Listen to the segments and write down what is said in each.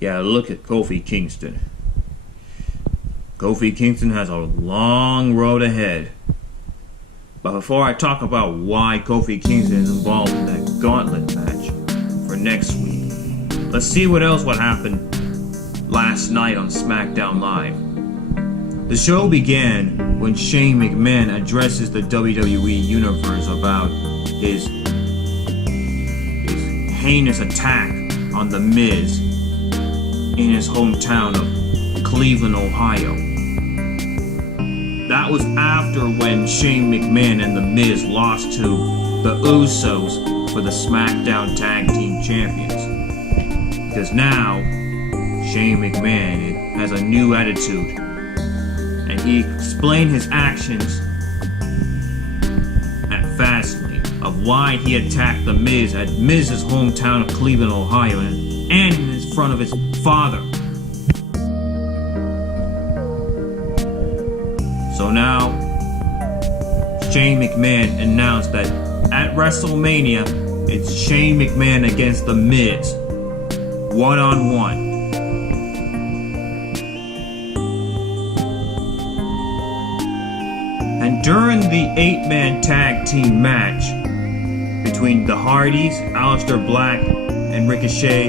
Yeah, look at Kofi Kingston. Kofi Kingston has a long road ahead. But before I talk about why Kofi Kingston is involved in that Gauntlet match for next week, let's see what happened last night on Smackdown Live. The show began when Shane McMahon addresses the WWE Universe about his heinous attack on The Miz in his hometown of Cleveland, Ohio. That was after when Shane McMahon and The Miz lost to the USOs for the Smackdown Tag Team Champions. Because now, Shane McMahon has a new attitude. And he explained his actions at Fastlane of why he attacked The Miz at Miz's hometown of Cleveland, Ohio, and in front of his father. So now, Shane McMahon announced that at WrestleMania, it's Shane McMahon against The Miz, one-on-one. And during the 8-man tag team match between the Hardys, Aleister Black and Ricochet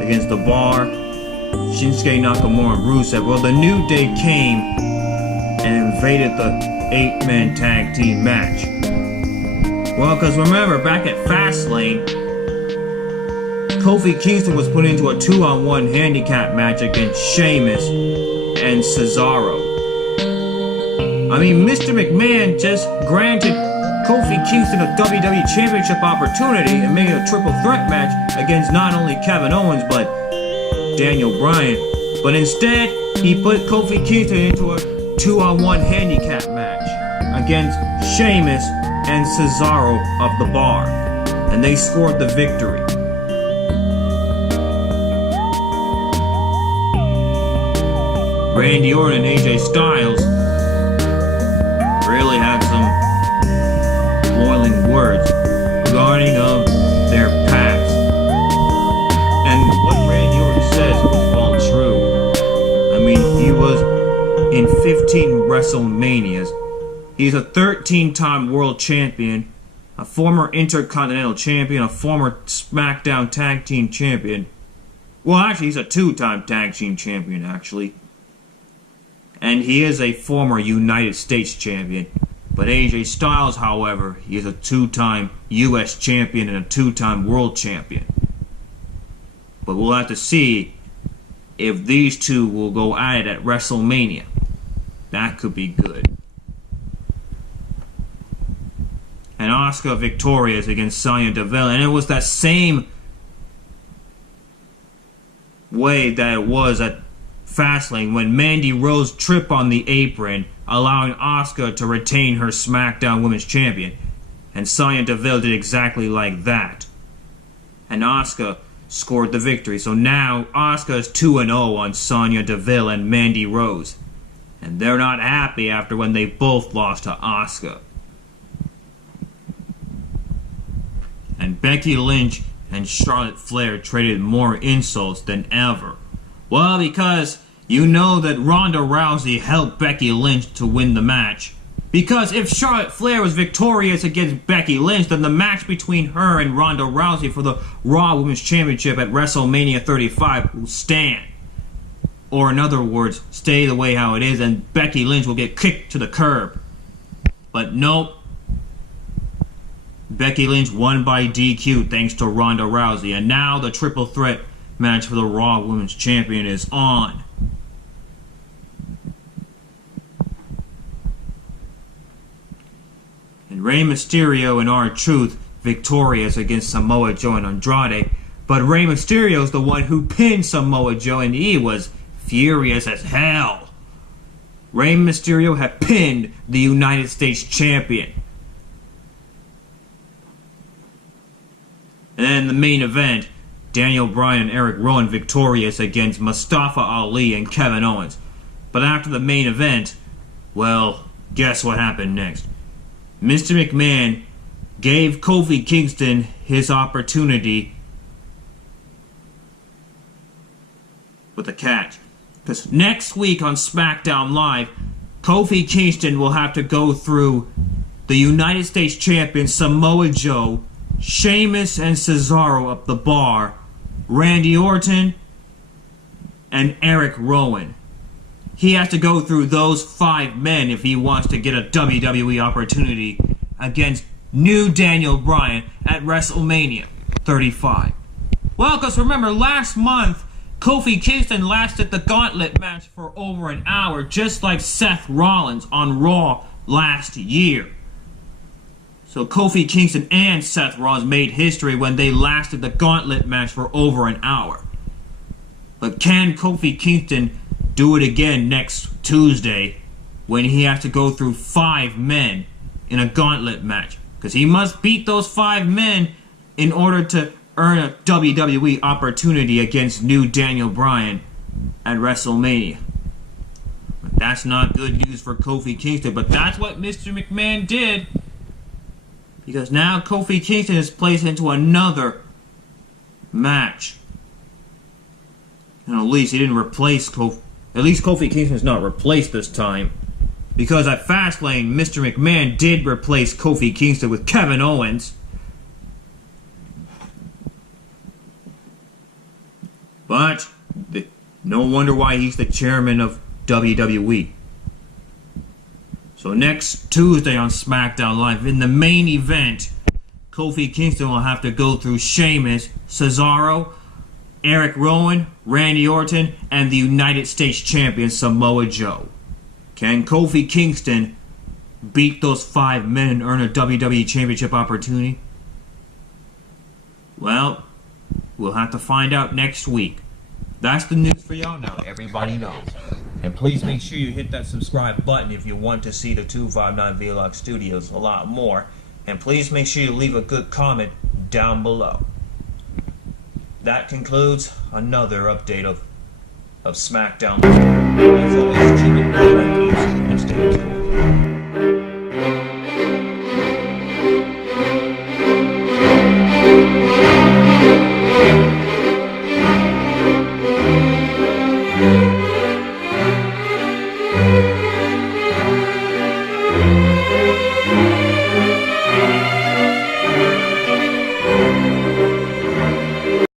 against The Bar, Shinsuke Nakamura and Rusev, well, the New Day came and invaded the 8-man tag team match. Well, because remember, back at Fastlane, Kofi Kingston was put into a 2-on-1 handicap match against Sheamus and Cesaro. I mean, Mr. McMahon just granted Kofi Kingston a WWE Championship opportunity and made a triple threat match against not only Kevin Owens, but Daniel Bryan. But instead, he put Kofi Kingston into a 2-on-1 handicap match against Sheamus and Cesaro of The Bar. And they scored the victory. Randy Orton and AJ Styles really had some boiling words regarding of their past. And what Randy Orton says was all true. I mean, he was in 15 WrestleManias. He's a 13-time world champion, a former Intercontinental champion, a former Smackdown Tag Team champion. Well, actually, he's a 2-time Tag Team champion, actually. And he is a former United States champion. But AJ Styles, however, he is a 2-time US champion and a 2-time world champion. But we'll have to see if these two will go at it at WrestleMania. That could be good. And Asuka victorious against Sonya Deville. And it was that same way that it was at Fastlane when Mandy Rose tripped on the apron, allowing Asuka to retain her SmackDown Women's Champion. And Sonya Deville did exactly like that. And Asuka scored the victory. So now Asuka is 2-0 on Sonya Deville and Mandy Rose. And they're not happy after when they both lost to Asuka. And Becky Lynch and Charlotte Flair traded more insults than ever. Well, because you know that Ronda Rousey helped Becky Lynch to win the match. Because if Charlotte Flair was victorious against Becky Lynch, then the match between her and Ronda Rousey for the Raw Women's Championship at WrestleMania 35 will stand. Or in other words, stay the way how it is, and Becky Lynch will get kicked to the curb. But nope. Becky Lynch won by DQ thanks to Ronda Rousey. And now the triple threat match for the Raw Women's Champion is on. And Rey Mysterio and R-Truth victorious against Samoa Joe and Andrade. But Rey Mysterio is the one who pinned Samoa Joe, and he was furious as hell. Rey Mysterio had pinned the United States Champion. And then in the main event, Daniel Bryan and Erick Rowan victorious against Mustafa Ali and Kevin Owens. But after the main event, well, guess what happened next? Mr. McMahon gave Kofi Kingston his opportunity with a catch. Because next week on Smackdown Live, Kofi Kingston will have to go through the United States Champion Samoa Joe, Sheamus and Cesaro up the bar, Randy Orton, and Erick Rowan. He has to go through those 5 men if he wants to get a WWE opportunity against new Daniel Bryan at WrestleMania 35. Well, because remember, last month, Kofi Kingston lasted the Gauntlet match for over an hour, just like Seth Rollins on Raw last year. So Kofi Kingston and Seth Rollins made history when they lasted the Gauntlet match for over an hour. But can Kofi Kingston do it again next Tuesday when he has to go through 5 men in a Gauntlet match? Because he must beat those 5 men in order to earn a WWE opportunity against new Daniel Bryan at WrestleMania. But that's not good news for Kofi Kingston, but that's what Mr. McMahon did. Because now Kofi Kingston is placed into another match. And at least he didn't replace Kofi. At least Kofi Kingston is not replaced this time. Because at Fastlane, Mr. McMahon did replace Kofi Kingston with Kevin Owens. But no wonder why he's the chairman of WWE. So next Tuesday on SmackDown Live, in the main event, Kofi Kingston will have to go through Sheamus, Cesaro, Erick Rowan, Randy Orton, and the United States Champion Samoa Joe. Can Kofi Kingston beat those 5 men and earn a WWE Championship opportunity? Well, we'll have to find out next week. That's the news for y'all now. Everybody knows. And please make sure you hit that subscribe button if you want to see the 259 Vlog Studios a lot more. And please make sure you leave a good comment down below. That concludes another update of SmackDown. As always, keep it real and stay tuned.